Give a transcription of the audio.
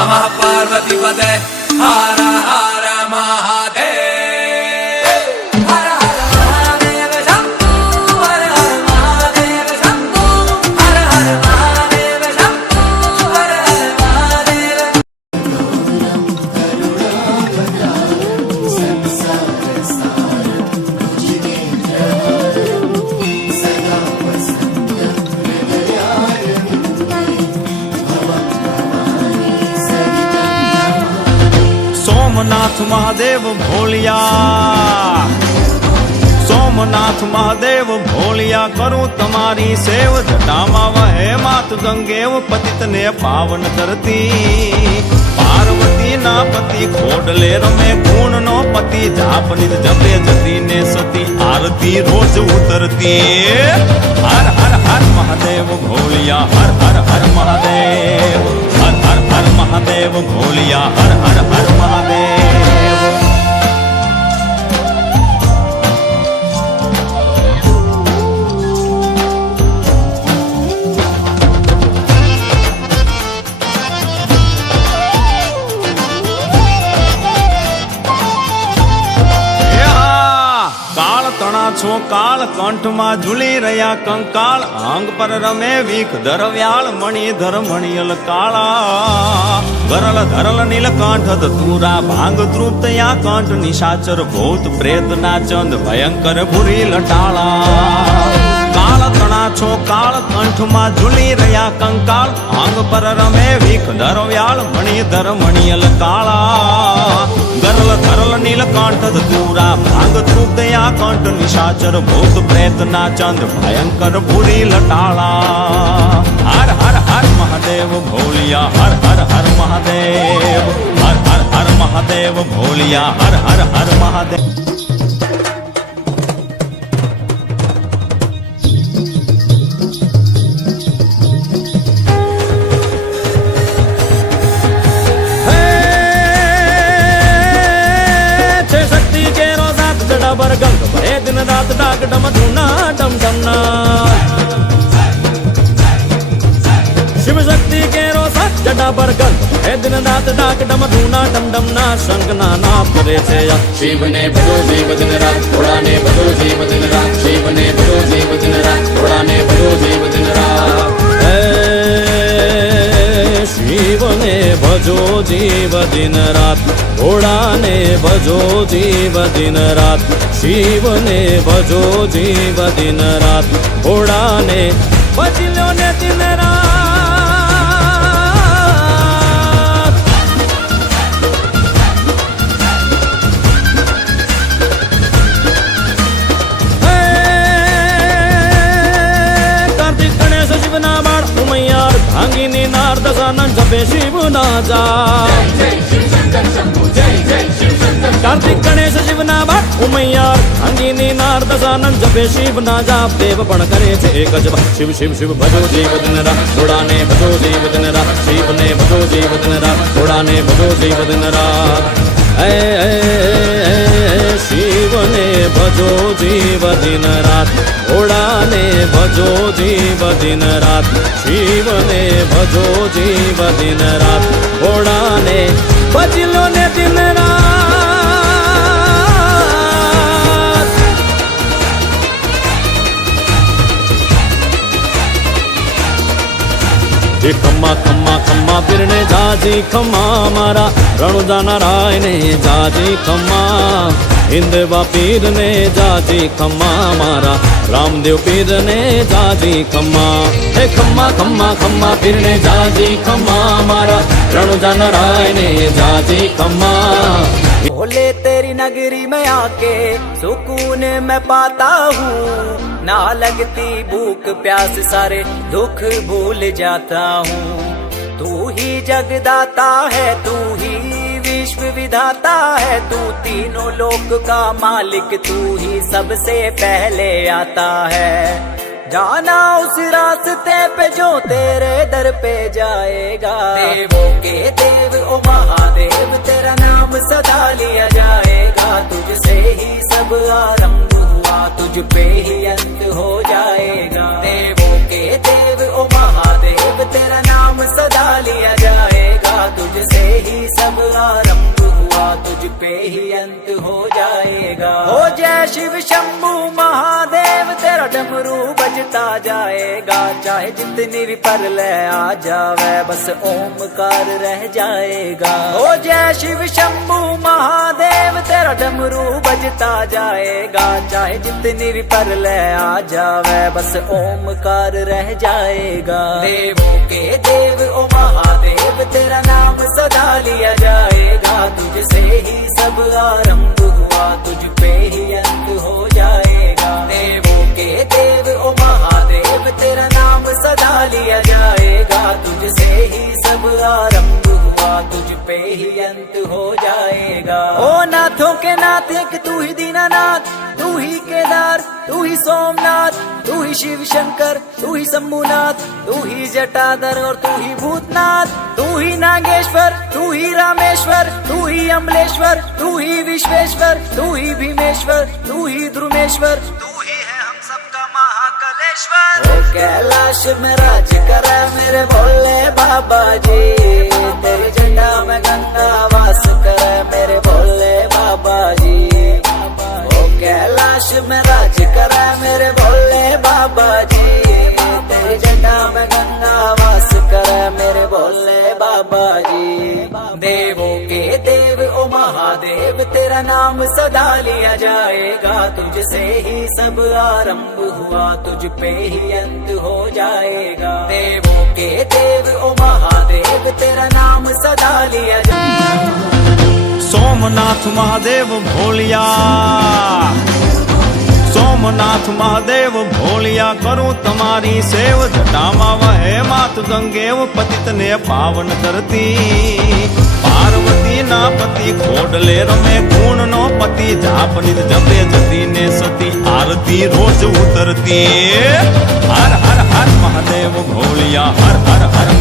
नमः पार्वती पते हर हर महादेव। हर हर महादेव शंभू, हर हर महादेव शंभू, हर हर महादेव शंभू, हर हर महादेव। सोमनाथ महादेव भोलिया, सोमनाथ महादेव भोलिया, करूं तमारी सेव, जटामा वहे मात गंगेव, पतित ने पावन करती। पार्वती ना पति खोडले रमे, गुण नो पति, जाप निज जपे जती ने सती, आरती रोज उतरती। हर हर हर महादेव भोलिया, हर हर हर महादेव, हर हर हर महादेव भोलिया, हर हर हर महादेव। છો કાળ કંઠમાં ઝૂલી રહ્યા કંકાળ, અંગ પર રમે વીખ ધરવ્યાળ, મણિધર મણિયલ કાળા, ગરલ ધરલ નીલકંઠ ધતુરા, ભાંગ તૃપ્તયા કંઠ, નિશાચર ભૂત પ્રેત ના ચંદ, ભયંકર ભૂરી લટાળા। કાળ તણા છો કાળ કંઠમાં ઝૂલી રહ્યા કંકાળ, અંગ પર રમે વીખ ધરવ્યાળ, મણિધર મણિયલ કાળા, ગરલ ધરલ નીલકંઠ ધતુરા, ભાંગ તૃપ્તયા કંઠ, નિશાચર ભૂત પ્રેત ના ચંદ, ભયંકર ભૂરી લટાળા। હર હર હર મહાદેવ ભોલિયા, હર હર હર મહાદેવ, હર હર હર મહાદેવ ભોલિયા, હર હર હર મહાદેવ। गंग भरे दिन रात डाक डम धूना डम डमना, शिव शक्ति के रोसा जटा पर गंग भरे दिन रात डाक डम धूना डम डमना, शंख नाना करे छे शिव ने भजो जीव दिन रात, थोड़ा ने भजो जीव दिन रात, शिव ने भजो जीव दिन रात, थोड़ा ने भजो जीव दिन रात। शिव ने भजो जीव दिन रात, घोड़ा ने भजो जीव दिन रात, शिव ने भजो जीव दिन रात, घोड़ा ने भजलो ने दिन रात। कार्तिक गणेश शिव ना बाण उमैयार, भांगिनी नार दशानन जपे शिव ना जा। कार्तिक गणेश शिव ना बाण उमैयार, भांगिनी नार दशानन जपे शिव ना जाप, देव पण करे छे एक ज शिव शिव शिव भजो जीव दिन रात, थोड़ा ने भजो जीव दिन रात, शिव ने भजो जीव दिन रात, थोड़ा ने भजो जीव दिन रात। शिव ने भजो जीव दिन रात, घोड़ा ने भजो जीव दिन रात, शिव ने भजो जीव दिन रात, घोड़ा ने भजलो ने दिन रात। खम्मा खम्मा खम्मा फिरने जाजी खम्मा, मारा रणुजा नारायण ने जाजी खम्मा, हिंदवा पीर ने जाजी खम्मा, मारा रामदेव पीर ने जाजी खम्मा। हे खम्मा खम्मा खम्मा फिरने जाजी खम्मा, मारा रणुजा नारायण ने जाजी खम्मा। भोले तेरी नगरी में आके सुकून मैं पाता हूँ, ना लगती भूख प्यास सारे दुख भूल जाता हूँ। तू ही जगदाता है, तू ही विश्व विधाता है, तू तीनों लोक का मालिक, तू ही सबसे पहले आता है। जाना उस रास्ते पे जो तेरे दर पे जाएगा, देवों के देव ओ महादेव, तेरा नाम सदा लिया जाएगा। तुझसे ही सब आरंभ हुआ, तुझ पे ही अंत हो जाएगा। देवों के देव ओ महादेव, तेरा नाम सदा लिया जाएगा। तुझसे पे ही अंत हो जाएगा। हो जय शिव शंभू महादेव तेरा डमरू बजता जाएगा, चाहे जितनी भी परलय आ जावे बस ओमकार रह जाएगा। हो जय शिव शंभू महादेव तेरा डमरू बजता जाएगा, चाहे जितनी भी परलय आ जावे बस ओमकार रह जाएगा। देवों के देव ओ महादेव तेरा नाम सदा लिया जाएगा, तुझसे ही सब आरंभ हुआ तुझ पे ही अंत हो जाएगा। देवों के देव ओ महादेव तेरा नाम सदा लिया जाएगा, तुझसे ही सब आरंभ हुआ तुझ पे ही अंत हो जाएगा। ओ नाथों के नाथ एक तू ही दीनानाथ, तू ही केदार, तू ही सोमनाथ, तू ही शिव शंकर, तू ही शंभुनाथ, तू ही जटाधर और तू ही भूतनाथ, तू ही नागेश्वर, तू ही रामेश्वर, तू ही अमलेश्वर, तू ही विश्वेश्वर, तू ही भीमेश्वर, तू ही ध्रुमेश्वर, तू ही है हम सबका महाकालेश्वर। ओ कैलाश में राज करे मेरे भोले बाबा जी, तेरी जटा में गंगा वास करे मेरे भोले बाबा जी। ओ कैलाश में राज करे मेरे भोले बाबा जी, तेरी जटा में गंगा वास करे मेरे भोले बाबा जी। देवों के देव ओ महादेव तेरा नाम सदा लिया जाएगा, तुझसे ही सब आरंभ हुआ तुझ पे ही अंत हो जाएगा। देवों के देव ओ महादेव तेरा नाम सदा लिया जाएगा। सोमनाथ महादेव भोलिया, सोमनाथ महादेव भोलिया करूं तमारी सेव, जटामा वहे मात गंगेव पतित ने पावन करती। पार्वती ना पति खोडले रमे गुण नो पति, जाप नित जपे जती ने सती आरती रोज उतरती। हर हर हर महादेव भोलिया, हर हर हर